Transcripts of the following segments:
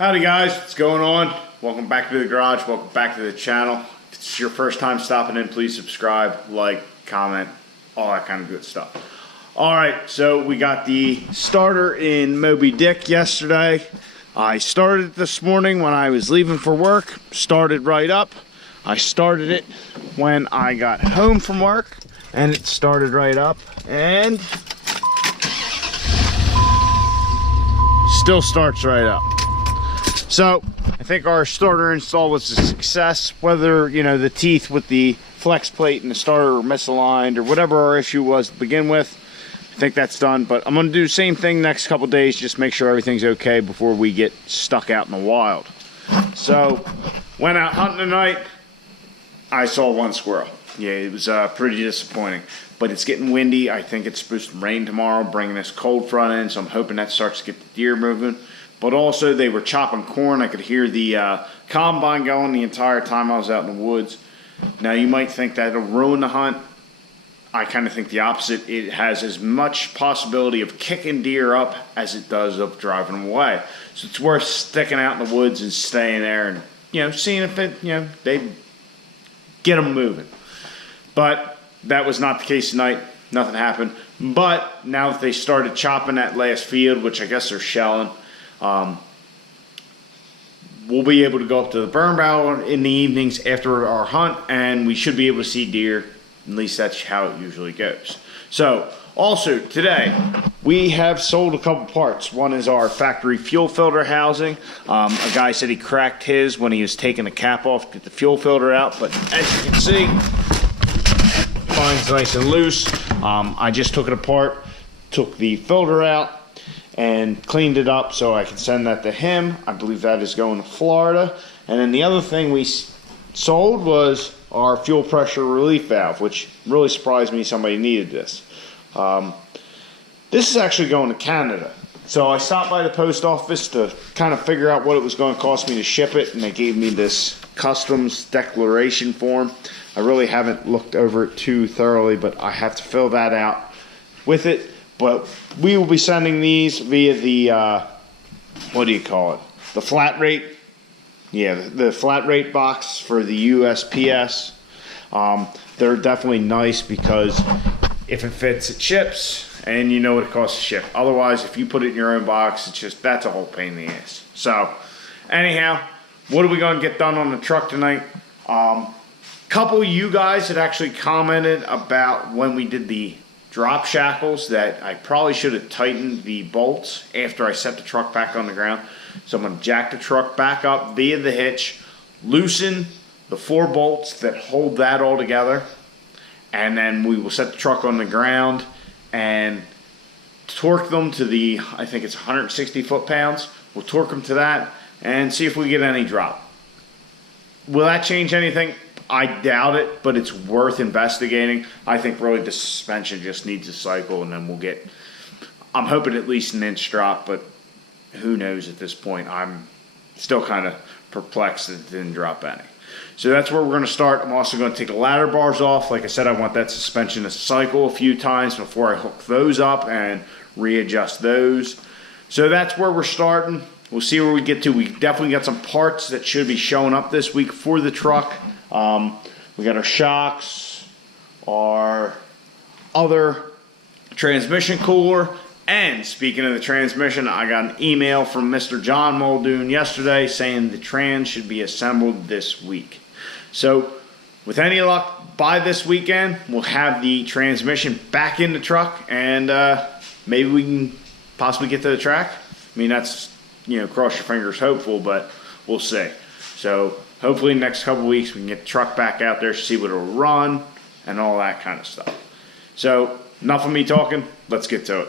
Howdy guys, what's going on? Welcome back to the garage, welcome back to the channel. If it's your first time stopping in, please subscribe, like, comment, all that kind of good stuff. Alright, so we got the starter in Moby Dick yesterday. I started it this morning when I was leaving for work, started right up. I started it when I got home from work, and it started right up, and still starts right up. So I think our starter install was a success. Whether, you know, the teeth with the flex plate and the starter were misaligned or whatever our issue was to begin with, I think that's done. But I'm going to do the same thing next couple days, just make sure everything's okay before we get stuck out in the wild. So went out hunting tonight. I saw one squirrel. Yeah, it was pretty disappointing. But it's getting windy. I think it's supposed to rain tomorrow, bringing this cold front in, so I'm hoping that starts to get the deer moving. But also, they were chopping corn. I could hear the combine going the entire time I was out in the woods. Now, you might think that'll ruin the hunt. I kind of think the opposite. It has as much possibility of kicking deer up as it does of driving them away. So it's worth sticking out in the woods and staying there and, you know, seeing if it, you know, they get them moving. But that was not the case tonight. Nothing happened. But now that they started chopping that last field, which I guess they're shelling, we'll be able to go up to the burn barrel in the evenings after our hunt, and we should be able to see deer. At least that's how it usually goes. So, also today, we have sold a couple parts. One is our factory fuel filter housing. A guy said he cracked his when he was taking the cap off to get the fuel filter out, but as you can see, mine's nice and loose. I just took it apart, took the filter out, and cleaned it up so I can send that to him. I believe that is going to Florida. And then the other thing we sold was our fuel pressure relief valve, which really surprised me somebody needed this. This is actually going to Canada. So I stopped by the post office to kind of figure out what it was going to cost me to ship it, and they gave me this customs declaration form. I really haven't looked over it too thoroughly, but I have to fill that out with it. But we will be sending these via the, what do you call it? The flat rate. Yeah, the flat rate box for the USPS. They're definitely nice because if it fits, it ships, and you know what it costs to ship. Otherwise, if you put it in your own box, it's just, that's a whole pain in the ass. So, anyhow, what are we going to get done on the truck tonight? Couple of you guys had actually commented about when we did the drop shackles that I probably should have tightened the bolts after I set the truck back on the ground. So I'm going to jack the truck back up via the hitch, loosen the 4 bolts that hold that all together, and then we will set the truck on the ground and torque them to the, I think it's 160 foot-pounds. We'll torque them to that and see if we get any drop. Will that change anything? I doubt it, but it's worth investigating. I think really the suspension just needs a cycle, and then we'll get, I'm hoping at least an inch drop, but who knows at this point. I'm still kind of perplexed that it didn't drop any. So that's where we're going to start. I'm also going to take the ladder bars off. Like I said, I want that suspension to cycle a few times before I hook those up and readjust those. So that's where we're starting. We'll see where we get to. We definitely got some parts that should be showing up this week for the truck. We got our shocks, our other transmission cooler, and speaking of the transmission, I got an email from Mr. John Muldoon yesterday saying the trans should be assembled this week. So with any luck, by this weekend, we'll have the transmission back in the truck, and maybe we can possibly get to the track. I mean, that's, you know, cross your fingers hopeful, but we'll see. So hopefully in the next couple weeks we can get the truck back out there, see what it'll run, and all that kind of stuff. So enough of me talking, let's get to it.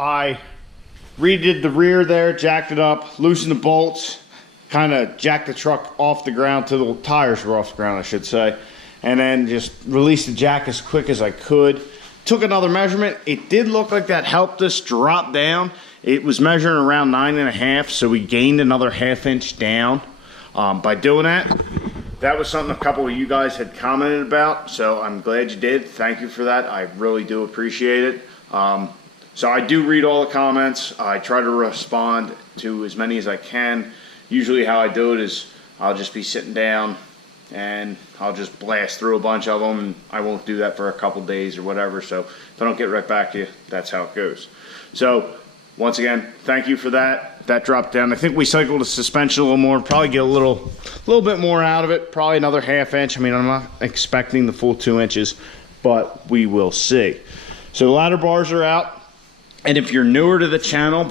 I redid the rear there, jacked it up, loosened the bolts, kind of jacked the truck off the ground till the tires were off the ground, I should say, and then just released the jack as quick as I could. Took another measurement. It did look like that helped us drop down. It was measuring around 9.5, so we gained another 1/2 inch down by doing that. That was something a couple of you guys had commented about, so I'm glad you did. Thank you for that. I really do appreciate it. So I do read all the comments. I try to respond to as many as I can. Usually how I do it is I'll just be sitting down and I'll just blast through a bunch of them, and I won't do that for a couple days or whatever. So if I don't get right back to you, that's how it goes. So once again, thank you for that. That dropped down. I think we cycled the suspension a little more, probably get a little bit more out of it, probably another 1/2 inch. I mean, I'm not expecting the full 2 inches, but we will see. So the ladder bars are out. And if you're newer to the channel,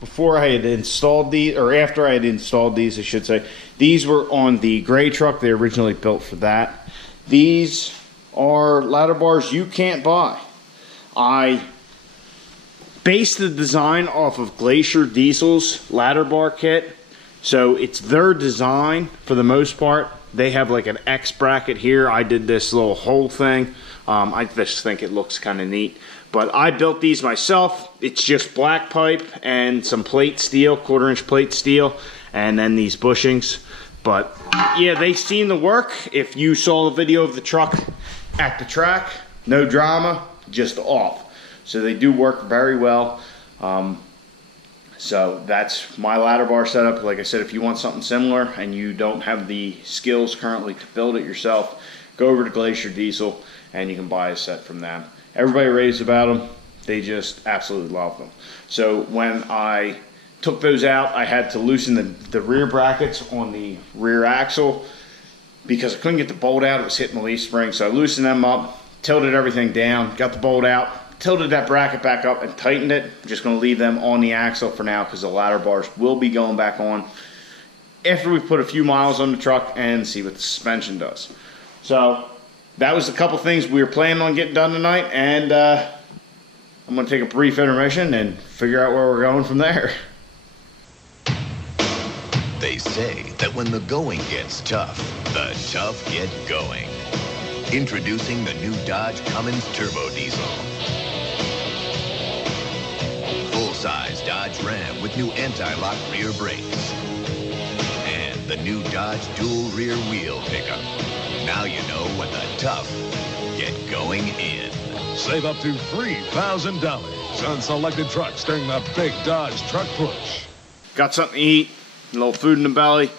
before I had installed these, or after I had installed these, I should say, these were on the gray truck. They originally built for that. These are ladder bars you can't buy. I based the design off of Glacier Diesel's ladder bar kit. So it's their design for the most part. They have like an X bracket here. I did this little hole thing. I just think it looks kind of neat. But I built these myself. It's just black pipe and some plate steel, 1/4 inch plate steel, and then these bushings. But yeah, they seem to work. If you saw the video of the truck at the track, no drama, just off. So they do work very well. So that's my ladder bar setup. Like I said, if you want something similar and you don't have the skills currently to build it yourself, go over to Glacier Diesel and you can buy a set from them. Everybody raves about them. They just absolutely love them. So when I took those out, I had to loosen the rear brackets on the rear axle because I couldn't get the bolt out. It was hitting the leaf spring. So I loosened them up, tilted everything down, got the bolt out, tilted that bracket back up and tightened it. I'm just going to leave them on the axle for now because the ladder bars will be going back on after we put a few miles on the truck and see what the suspension does. So that was a couple things we were planning on getting done tonight, and I'm going to take a brief intermission and figure out where we're going from there. They say that when the going gets tough, the tough get going. Introducing the new Dodge Cummins Turbo Diesel. Full-size Dodge Ram with new anti-lock rear brakes. And the new Dodge dual rear wheel pickup. Now you know when the tough get going in. Save up to $3,000 on selected trucks during the big Dodge Truck Push. Got something to eat, a little food in the belly.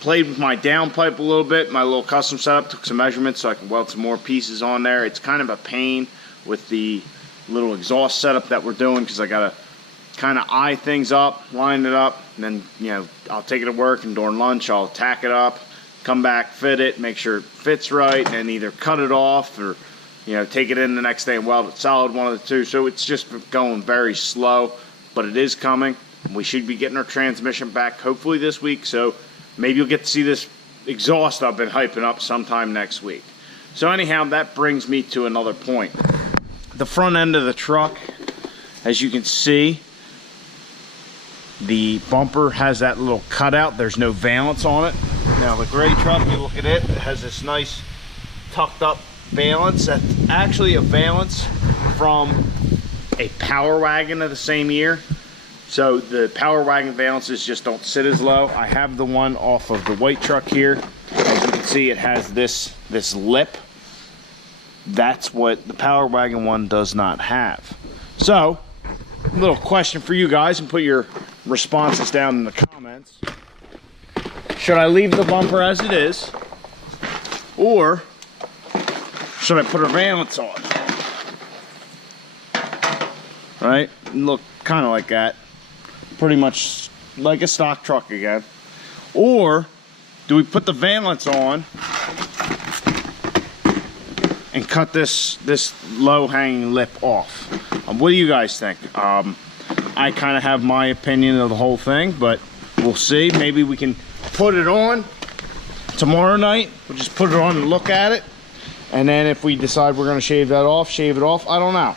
Played with my downpipe a little bit, my little custom setup, took some measurements so I can weld some more pieces on there. It's kind of a pain with the little exhaust setup that we're doing because I gotta kind of eye things up, line it up, and then, you know, I'll take it to work and during lunch I'll tack it up, come back, fit it, make sure it fits right, and either cut it off or, you know, take it in the next day and weld it solid, one of the two. So it's just going very slow, but it is coming. We should be getting our transmission back hopefully this week, so maybe you'll get to see this exhaust I've been hyping up sometime next week. So anyhow, that brings me to another point. The front end of the truck, as you can see, the bumper has that little cutout. There's no valance on it. Now the gray truck, you look at it, it has this nice tucked up valance. That's actually a valance from a Power Wagon of the same year. So the Power Wagon valances just don't sit as low. I have the one off of the white truck here. As you can see, it has this lip. That's what the Power Wagon one does not have. So, a little question for you guys, and put your responses down in the comments. Should I leave the bumper as it is, or should I put a valance on? Right? Look kind of like that. Pretty much like a stock truck again. Or do we put the valance on and cut this low hanging lip off? What do you guys think? I kind of have my opinion of the whole thing, but we'll see. Maybe we can put it on tomorrow night. We'll just put it on and look at it, and then if we decide we're going to shave that off, shave it off. I don't know.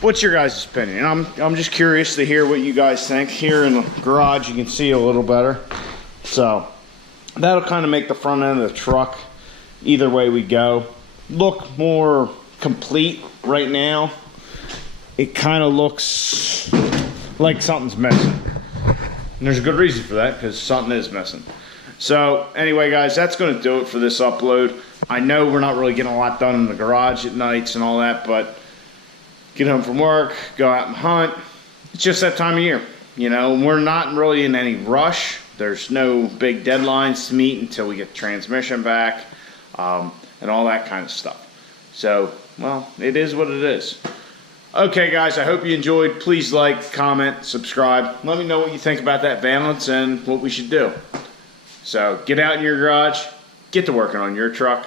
what's your guys' opinion? I'm just curious to hear what you guys think. Here in the garage, you can see a little better. So that'll kind of make the front end of the truck, either way we go, look more complete. Right now, it kind of looks like something's missing. And there's a good reason for that, because something is missing. So anyway, guys, that's going to do it for this upload. I know we're not really getting a lot done in the garage at nights and all that, but get home from work, go out and hunt. It's just that time of year. You know, we're not really in any rush. There's no big deadlines to meet until we get the transmission back and all that kind of stuff. So, well, it is what it is. Okay, guys, I hope you enjoyed. Please like, comment, subscribe. Let me know what you think about that balance and what we should do. So, get out in your garage, get to working on your truck.